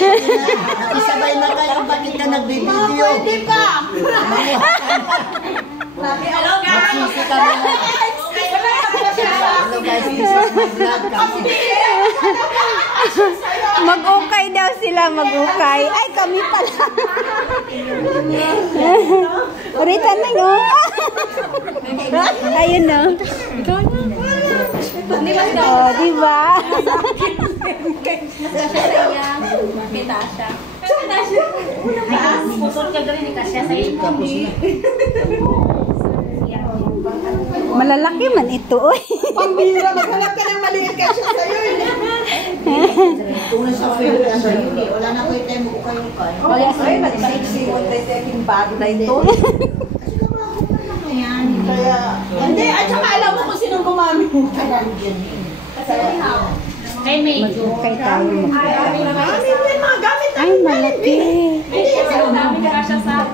Nakasabay na kayo, bakit ka nagbibideo? Pwede pa! Hello guys! Magsisi kami na. Hello guys, this is my vlog. Mag-ukay daw sila, mag-ukay. Ay, kami pala. Rita na, no? Ayun, no? Oh, diba? Malalaki man ito, oy. Pambira, maghanap ka ng maliit kasi sa'yo. Una sa favorite ka sa'yo, wala na ko yung time mo ukay-ukay. Ay, mag-sexy mo yung bago na ito. Kaya, hindi, at saka alam mo kung sinong gumamit. Kay May. Mag-ukay tayo. Mga gamit na. Ay, malaki.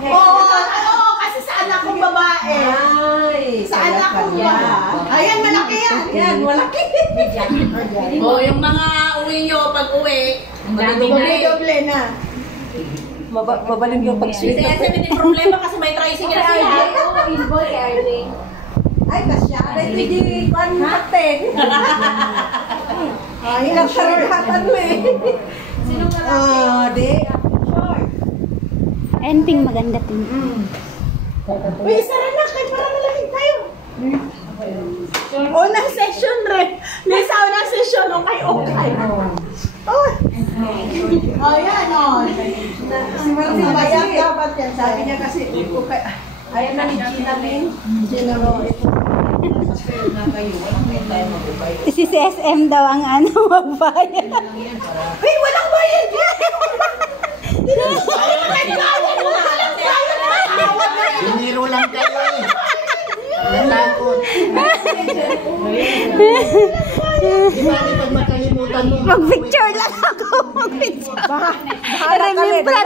Oo, kasi sa anak kong babae. Sa anak kong babae. Ayan, malaki yan. Yan, malaki. O, yung mga uwi nyo, pag uwi, Doble na. Mabaling yung pag-sweet. kasi may problema kasi may tricycle sila. Ay, kasya. Hindi, kuhan mo paten. Ay, nagkaragatan mo eh. Sino malaki? Di. Ending maganda din. Uy, isa rin na. Kahit parang malaki tayo. Unang session rin. May sa unang session, okay. Oh. Oh, yan, oh. Si Martin Bayag dapat yan. Sabi niya kasi, okay. Ayan na ni Gina Lynn. Gina Lynn. Si CSM daw ang magbayad. Uy, walang bayad yan! Biniro lang kayo eh. Natakot. Di ba pag makalimutan mo? Mag-picture lang ako. Mag-picture. Bahala kami.